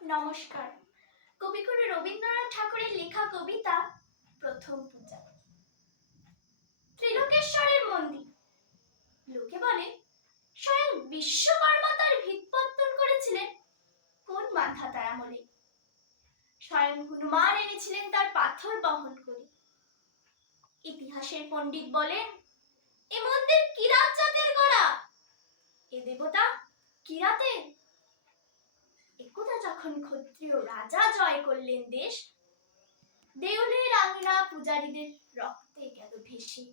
নমস্কার। কবিগুরু রবীন্দ্রনাথ ঠাকুরের লেখা কবিতা প্রথম পূজা। ত্রিলোকেশ্বরের মন্দির। লোকে বলে স্বয়ং বিশ্বকর্মা তার ভিতপত্তন করেছিলেন কোন মান্ধাতার আমলে। স্বয়ং হনুমান এনেছিলেন তার পাথর বহন করে। ইতিহাসের পণ্ডিত বলেন এ মন্দির কিরাত জাতের গড়া, এ দেবতা কিরাতের। একদা যখন ক্ষত্রিয় রাজা জয় করলেন দেশ, দেউলের আঙিনা পূজারীদের রক্তে গেল ভেসে।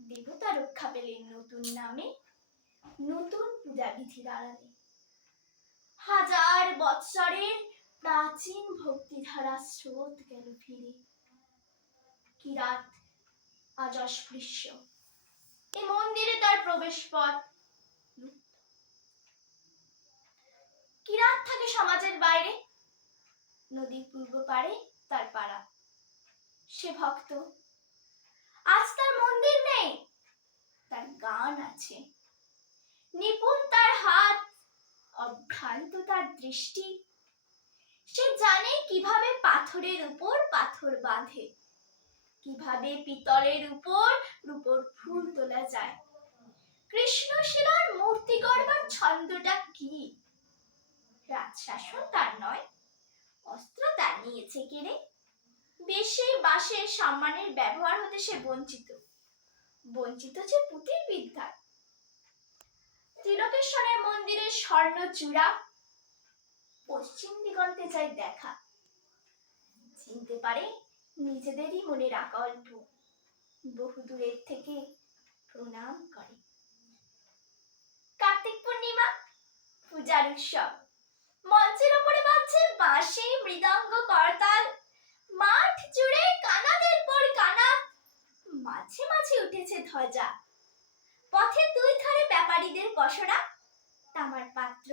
দেবতা রক্ষা পেলেন নতুন নামে, নতুন পূজা বিধির আড়ালে। হাজার বৎসরের প্রাচীন ভক্তিধারা স্রোত গেল ফিরে। কিরাত আজ অস্পৃশ্য, এ মন্দিরে তার প্রবেশ পথ। কিরাত থাকে সমাজের বাইরে, নদীর পূর্ব পারে তার পাড়া। সে ভক্ত, আজ তার মন্দির নেই, তার গান আছে। নিপুণ তার হাত, অভ্রান্ত তার দৃষ্টি। সে জানে কিভাবে পাথরের উপর পাথর বাঁধে, কিভাবে পিতলের উপর রূপোর ফুল তোলা যায়। কৃষ্ণশিলার মূর্তি গড়বার ছন্দটা কি? রাজশাসন তার নয়, অস্ত্র তার নিয়েছে কেড়ে। বেশি বাঁশের সম্মানের ব্যবহার হতে সে বঞ্চিত, বঞ্চিত যে পুঁতির বিদ্যার। ত্রিলোকেশ্বরের মন্দিরের স্বর্ণ চূড়া, পশ্চিম দিগন্তে চাই দেখা। চিনতে পারে নিজেদেরই মনের আকল্প, বহু দূরের থেকে প্রণাম করে। কার্তিক পূর্ণিমা, পূজার উৎসব। মঞ্চের ওপরে বাজছে বাঁশি, মৃদঙ্গ, করতাল। মাঠ জুড়ে কানাদের পর কানা, মাঝে মাঝে উঠেছে ধ্বজা। পথে দুই ধারে ব্যাপারীদের পসরা, তামার পাত্র,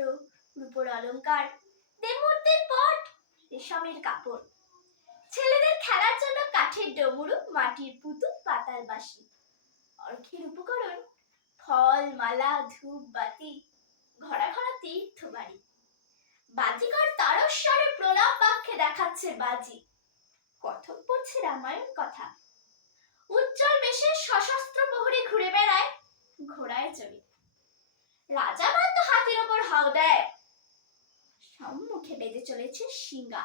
রূপোর অলংকার, দেবমূর্তির পট, রেশমের কাপড়। ছেলেদের খেলার জন্য কাঠের ডমরু, মাটির পুতুল, পাতার বাঁশি। অর্ঘ্যের উপকরণ ফল, মালা, ধূপ, বাতি, ঘরা ঘরা তীর্থ বাড়ি। বাজিকর তারস্বরে প্রলাপ বাক্যে দেখাচ্ছে বাজি। কথক পড়ছে রামায়ণ কথা। উজ্জ্বল বেশে সশস্ত্র প্রহরী ঘুরে বেড়ায় ঘোড়ায় চড়ে। রাজা মাত্র হাতির ওপর হাও দেয়, সম্মুখে বেজে চলেছে শিঙ্গা।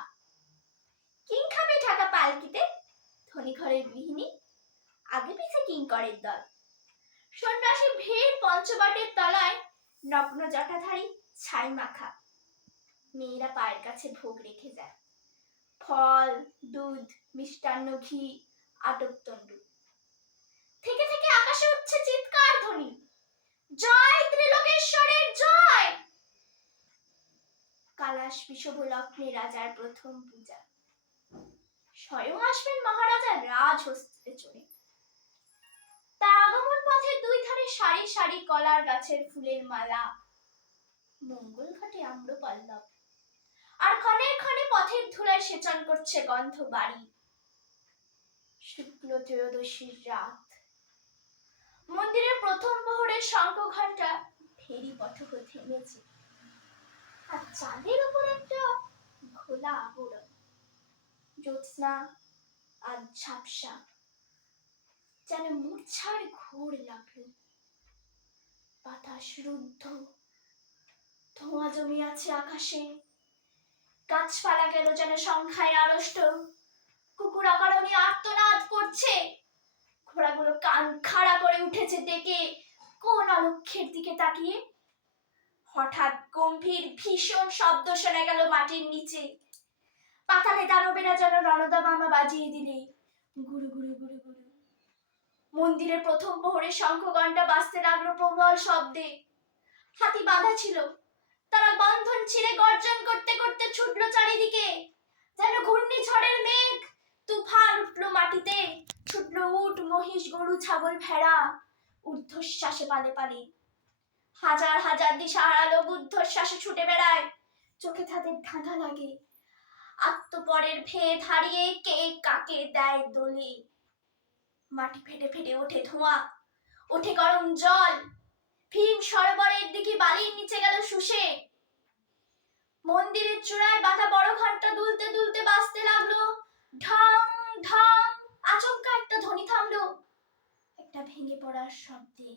কিংখাবে ঢাকা পালকিতে ধনী ঘরের গৃহিণী, আগে পিছে কিঙ্করের দল। সন্ন্যাসী ভিড় পঞ্চবটের তলায়, নগ্ন জটাধারী ছাই মাখা। মেয়েরা পায়ের কাছে ভোগ রেখে যায়, ফল, দুধ, মিষ্টান্ন, ঘি, আটক তণ্ডু। থেকে থেকে আকাশে উঠছে চিৎকার ধ্বনি, জয় ত্রিলোকেশ্বরের জয়। কালাশ বিষভ লগ্নে রাজার প্রথম পূজা। স্বয়ং আসবেন মহারাজা রাজহস্তিতে চড়ে। তার আগমন পথে দুই ধারে সারি সারি কলার গাছের ফুলের মালা। মঙ্গল ঘটে আম্রপল্লব, আর ক্ষণে ক্ষণে পথের ধুলায় সেচন করছে গন্ধ বাড়ি। শুক্ল ত্রয়োদশীর রাত, মন্দিরের প্রথম প্রহরের শঙ্খ ঘণ্টা ফেরি পথে থেমেছে। আর চাঁদের উপর একটা ঘোলা আবরণ। জ্যোৎস্না আর ঝাপসা, যেন মূর্ছার ঘোর লাগলো। বাতাস রুদ্ধ, ধোঁয়া জমি আছে আকাশে। গাছপালা গেল যেন সংখ্যায় আড়ষ্ট। কুকুর অকারণে আর্তনাদ করছে। ঘোড়াগুলো কান খাড়া করে উঠেছে ডেকে কোন অলক্ষ্যের দিকে তাকিয়ে। হঠাৎ গম্ভীর ভীষণ শব্দ শোনা গেল মাটির নিচে। পাতালে দানবেরা যেন রণদা মামা বাজিয়ে দিলে গুরু গুরু গুরু গুরু। মন্দিরের প্রথম প্রহরের শঙ্খ ঘণ্টা বাজতে লাগলো প্রবল শব্দে। হাতি বাঁধা ছিল, তারা বন্ধন ছিঁড়ে গর্জন করতে করতে ছুটলো চারিদিকে। যেন ঘূর্ণিঝড়ের মেঘ, তুফান উঠলো মাটিতে। ছুটলো উট, মহিষ, গরু, ছাগল, ভেড়া ঊর্ধ্বশ্বাসে পালে পালে। হাজার হাজার দিশাহারা লোক ঊর্ধ্বশ্বাসে ছুটে বেড়ায়, চোখে তাদের ধাঁধা লাগে। আত্মপরের ভেদ হারিয়ে কে কাকে দেয় দোলে। মাটি ফেটে ফেটে ওঠে ধোঁয়া, ওঠে গরম জল। ভীম সরোবরের দিকে বালির নিচে গেল শুষে। মন্দিরের চূড়ায় বাঁধা বড় ঘন্টা দুলতে দুলতে বাজতে লাগলো। ঢং ঢং। আচমকা একটা ধ্বনি থামলো, একটা ভেঙে পড়ার শব্দে।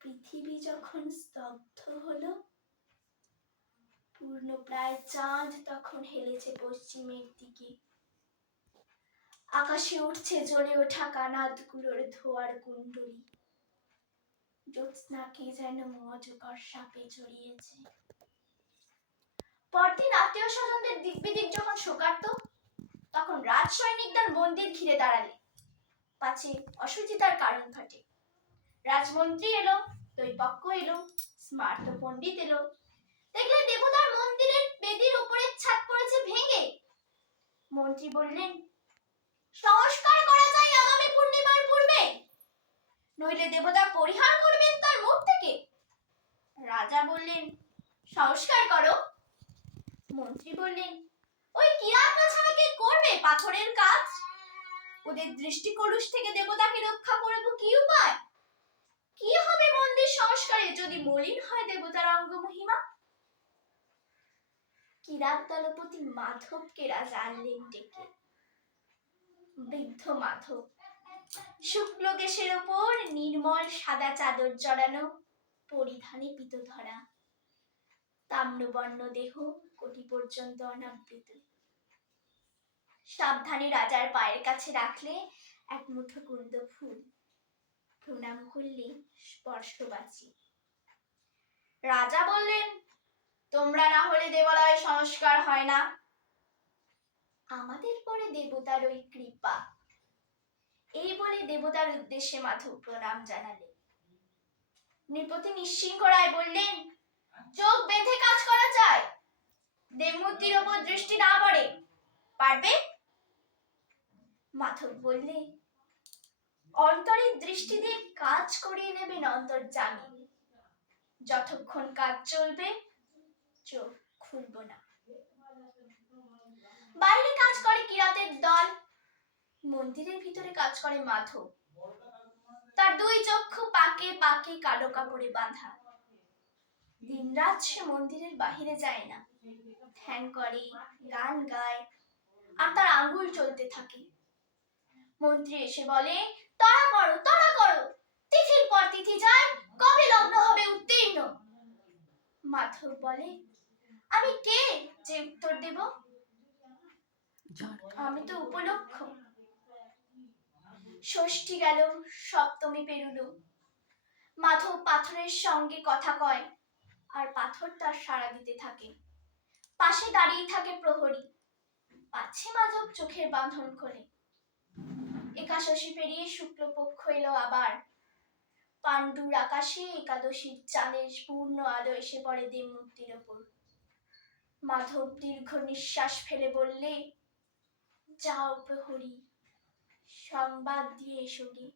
পৃথিবী যখন স্তব্ধ হলো, পূর্ণ প্রায় চাঁদ তখন হেলেছে পশ্চিমের দিকে। আকাশে উঠছে জ্বলে ওঠা কানাতগুলোর ধোয়ার কুণ্ডলী। জ্যোৎস্নাকে যেন অজগর সাপে জড়িয়েছে। পরদিন আত্মীয় স্বজনদের দিক বিদিক যখন শোকার্ত, তখন রাজ সৈনিকদের মন্দির ঘিরে দাঁড়ালে, পাছে অসুচিতার কারণ ঘটে। রাজমন্ত্রী এলো, দৈপক্ষ এলো, স্মার্ত পণ্ডিত এলো। দেখলে দেবতার মন্দিরের বেদির উপরের ছাদ পড়েছে ভেঙে। মন্ত্রী বললেন, সংস্কার করা যায় আগামী পূর্ণিমার পূর্বে, নইলে দেবতা পরিহার করবেন তার মুখ থেকে। রাজা বললেন, সংস্কার করো। মন্ত্রী বললেন, ওই কিরাত বাছারা কে করবে পাথরের কাজ? ওদের দৃষ্টি কলুষ থেকে দেবতাকে রক্ষা করব কি উপায়? কি হবে মন্দির সংস্কারে যদি মলিন হয় দেবতার অঙ্গ মহিমা? কিরাত দলপতি মাধবকে রাজা আনলেন ডেকে। বৃদ্ধ মাধব, শুক্ল কেশের ওপর নির্মল সাদা চাদর জড়ানো, পরিধানে পীতধরা, তাম্রবর্ণ দেহ কোটি পর্যন্ত অনাবৃত। সাবধানে রাজার পায়ের কাছে রাখলে এক মুঠো কুন্দ ফুল, প্রণাম করলে স্পর্শবাচী। রাজা বললেন, তোমরা না হলে দেবালয় সংস্কার হয় না, আমাদের পরে দেবতার ওই কৃপা। এই বলে দেবতার উদ্দেশ্যে মাধব প্রণাম জানালেন। নৃপতি নিঃসিংহ রায় বললেন, চোখ বেঁধে কাজ করা চাই, দেবমূর্তির ওপর দৃষ্টি না পড়ে, পারবে? মাধব বললে, অন্তরের দৃষ্টি দিয়ে কাজ করিয়ে নেবেন অন্তর্যামী, যতক্ষণ কাজ চলবে চোখ খুলব না। বাইরে কাজ করে কিরাতের দল, মন্দিরের ভিতরে কাজ করে মাধব। তার দুই চক্ষু পাকে পাকে কালো কাপড়ে বাঁধা। দিনরাত সে মন্দিরের বাহিরে যায় না, ধ্যান করে, গান গায়, আর তার আঙ্গুল চলতে থাকে। মন্ত্রী এসে বলে, তাড়া করো তাড়া করো, তিথির পর তিথি যায়, কবে লগ্ন হবে উত্তীর্ণ? মাধব বলে, আমি কে যে উত্তর দেব? আমি তো উপলক্ষ। ষষ্ঠী গেল, সপ্তমী পেরুলো। মাধব পাথরের সঙ্গে কথা কয়, আর পাথর তার সাড়া দিতে থাকে। পাশে দাঁড়িয়ে থাকে প্রহরী, পাছে মাধব চোখের বাঁধন খোলে। একাদশী পেরিয়ে শুক্লপক্ষ এলো আবার। পাণ্ডুর আকাশে একাদশীর চাঁদের পূর্ণ আলো এসে পড়ে দেবমূর্তির ওপর। মাধব দীর্ঘ নিঃশ্বাস ফেলে বললে, যাও প্রহরী, সংবাদ দিয়ে এসো গে।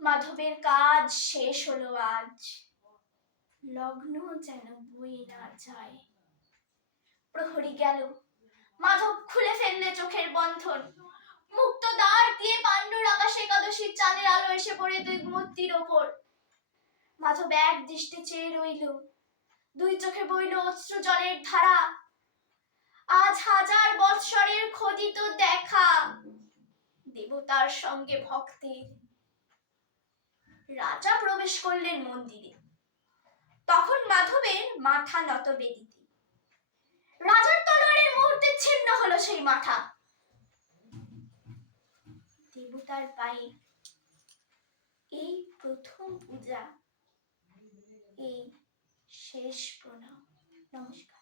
মাধবের কাজ শেষ হলো আজ, লগ্ন যেন বয়ে না যায়। প্রহরী গেল, মাধব খুলে ফেললে চোখের বন্ধন। মুক্ত দ্বার দিয়ে পাণ্ডুর আকাশে একাদশীর চাঁদের আলো এসে পড়ে দুই মূর্তির ওপর। মাধব এক দৃষ্টে চেয়ে রইল, দুই চোখে বইল অশ্রু জলের ধারা। আজ হাজার বৎসরের খোদিত দেখা, দেবতার সঙ্গে ভক্তের। রাজা প্রবেশ করলেন মন্দিরে, তখন মাধবের মাথা নত বেদিতে। রাজার তলোয়ারের মুহূর্তে ছিন্ন হলো সেই মাথা। দেবতার পায়ে এই প্রথম পূজা, এই শেষ প্রণাম। নমস্কার।